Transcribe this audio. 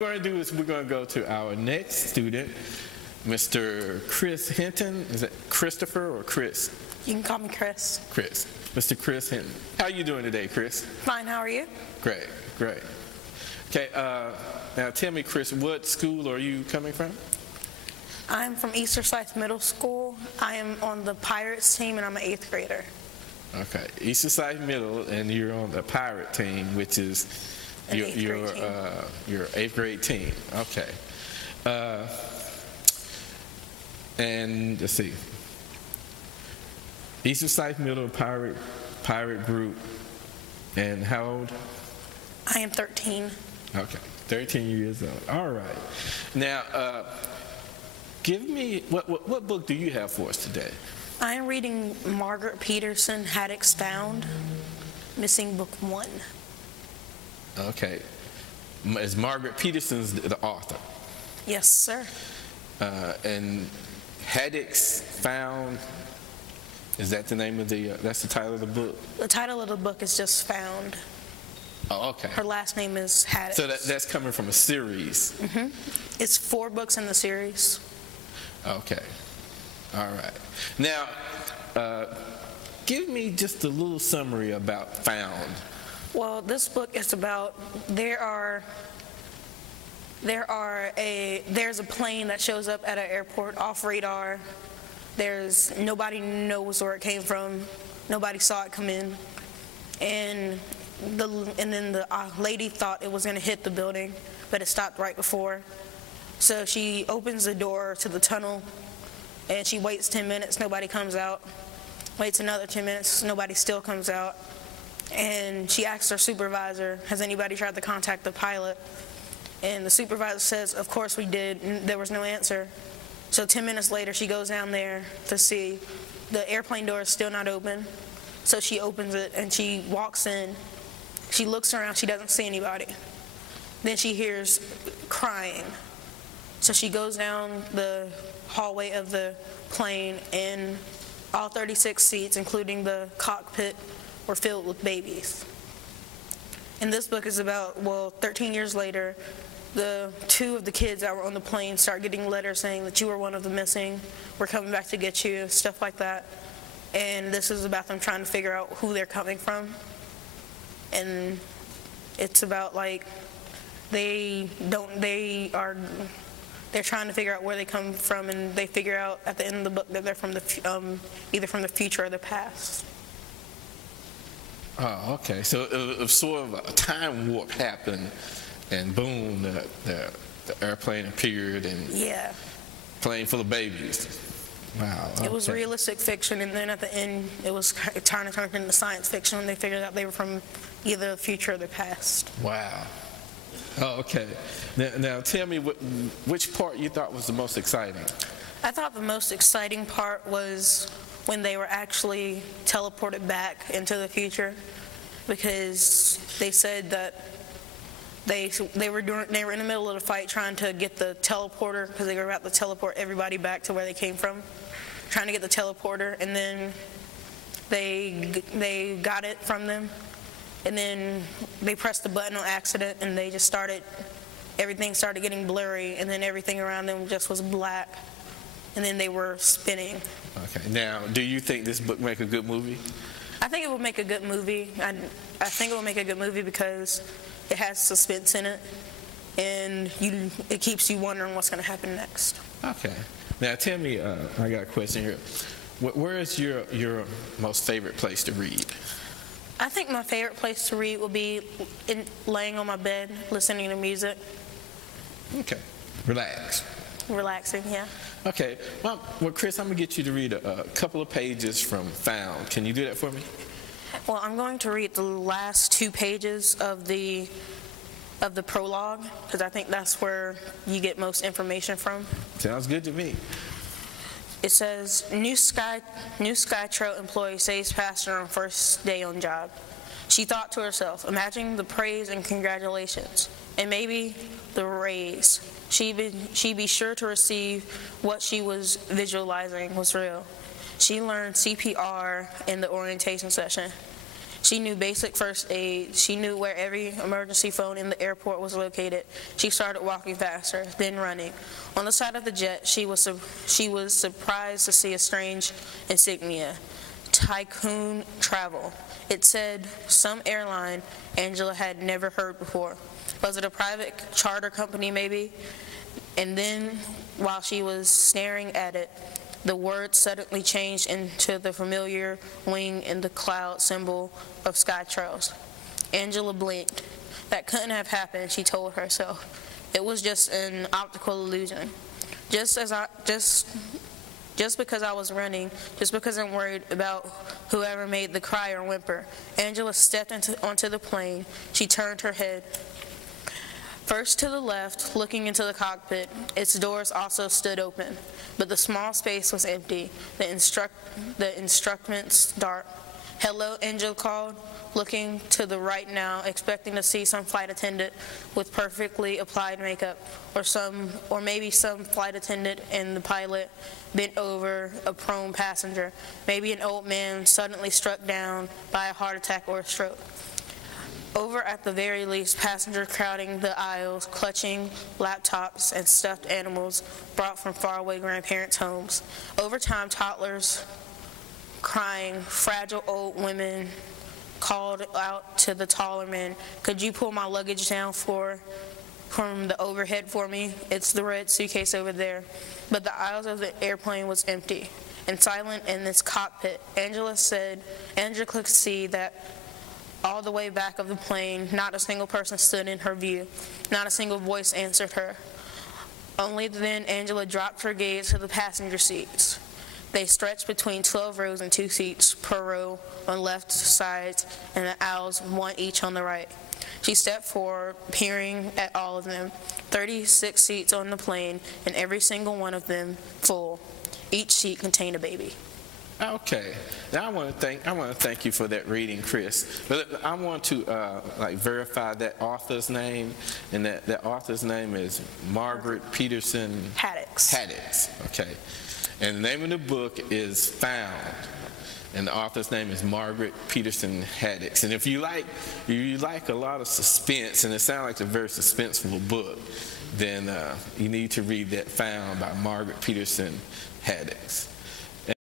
What we're going to do is we're going to go to our next student, Mr. Chris Hinton. Is it Christopher or Chris? You can call me Chris. Chris. Mr. Chris Hinton. How are you doing today, Chris? Fine, how are you? Great, great. Okay, now tell me, Chris, what school are you coming from? I'm from East Forsyth Middle School. I am on the Pirates team, and I'm an 8th grader. Okay, East Forsyth Middle, and you're on the Pirate team, which is your 8th grade team. Okay. And let's see. East Forsyth Middle Pirate group. And how old? I am 13. Okay, 13 years old. All right. Now, give me what book do you have for us today? I am reading Margaret Peterson, Haddock's Found, missing book 1. Okay. Is Margaret Peterson's the author? Yes, sir. And Haddock's Found, is that the name of that's the title of the book? The title of the book is just Found. Oh, okay. Her last name is Haddock. So that's coming from a series? Mm-hmm. It's 4 books in the series. Okay. All right. Now, give me just a little summary about Found. Well, this book is about there's a plane that shows up at an airport off radar. Nobody knows where it came from. Nobody saw it come in, and then the lady thought it was going to hit the building, but it stopped right before. So she opens the door to the tunnel, and she waits 10 minutes. Nobody comes out. Waits another 10 minutes. Nobody still comes out. And she asks her supervisor, has anybody tried to contact the pilot? And the supervisor says, of course we did, and there was no answer. So 10 minutes later, she goes down there to see. The airplane door is still not open. So she opens it, and she walks in. She looks around, she doesn't see anybody. Then she hears crying. So she goes down the hallway of the plane, and all 36 seats, including the cockpit, were filled with babies. And this book is about, 13 years later, the 2 of the kids that were on the plane start getting letters saying that you were one of the missing, we're coming back to get you, stuff like that. And this is about them trying to figure out who they're coming from. And it's about they're trying to figure out where they come from, and they figure out at the end of the book that they're from either from the future or the past. Oh, okay. So sort of a time warp happened, and boom, the airplane appeared, and yeah, plane full of babies. Wow. Okay. It was realistic fiction, and then at the end, it was trying to turn into science fiction when they figured out they were from either the future or the past. Wow. Oh, okay. Now tell me which part you thought was the most exciting. I thought the most exciting part was when they were actually teleported back into the future, because they said that they were in the middle of the fight trying to get the teleporter, because they were about to teleport everybody back to where they came from, trying to get the teleporter, and then they got it from them, and then they pressed the button on accident, and they just everything started getting blurry, and then everything around them just was black, and then they were spinning. Okay. Now, do you think this book make a good movie? I think it will make a good movie. I think it will make a good movie because it has suspense in it, and it keeps you wondering what's going to happen next. Okay. Now, tell me, I got a question here. Where is your most favorite place to read? I think my favorite place to read would be laying on my bed, listening to music. Okay. Relax. Relaxing, yeah. Okay. Well, Chris, I'm going to get you to read a couple of pages from Found. Can you do that for me? Well, I'm going to read the last 2 pages of the prologue, because I think that's where you get most information from. Sounds good to me. It says, new SkyTrail employee saves passenger on first day on job. She thought to herself, imagine the praise and congratulations, and maybe the raise. She'd be sure to receive what she was visualizing was real. She learned CPR in the orientation session. She knew basic first aid. She knew where every emergency phone in the airport was located. She started walking faster, then running. On the side of the jet, she was surprised to see a strange insignia, Tycoon Travel. It said some airline Angela had never heard before. Was it a private charter company maybe? And then, while she was staring at it, the word suddenly changed into the familiar wing in the cloud symbol of SkyTrails. Angela blinked. That couldn't have happened, she told herself. It was just an optical illusion. Just because I was running, just because I'm worried about whoever made the cry or whimper. Angela stepped onto the plane. She turned her head. First to the left, looking into the cockpit. Its doors also stood open, but the small space was empty, the instructions dark. "Hello," Angela called, looking to the right now, expecting to see some flight attendant with perfectly applied makeup, or maybe some flight attendant and the pilot bent over a prone passenger, maybe an old man suddenly struck down by a heart attack or a stroke. Over at the very least, passengers crowding the aisles, clutching laptops and stuffed animals brought from faraway grandparents' homes. Over time, toddlers crying, fragile old women called out to the taller men, "Could you pull my luggage down from the overhead for me? It's the red suitcase over there." But the aisles of the airplane was empty and silent in its cockpit. Angela could see that all the way back of the plane, not a single person stood in her view. Not a single voice answered her. Only then Angela dropped her gaze to the passenger seats. They stretched between 12 rows and 2 seats per row on left sides and the aisles, 1 each on the right. She stepped forward, peering at all of them. 36 seats on the plane, and every single one of them full. Each seat contained a baby. Okay. Now I want to thank you for that reading, Chris. But I want to verify that author's name, and that author's name is Margaret Peterson Haddix. Okay. And the name of the book is Found, and the author's name is Margaret Peterson Haddix. And if you like a lot of suspense, and it sounds like a very suspenseful book, then you need to read that Found by Margaret Peterson Haddix.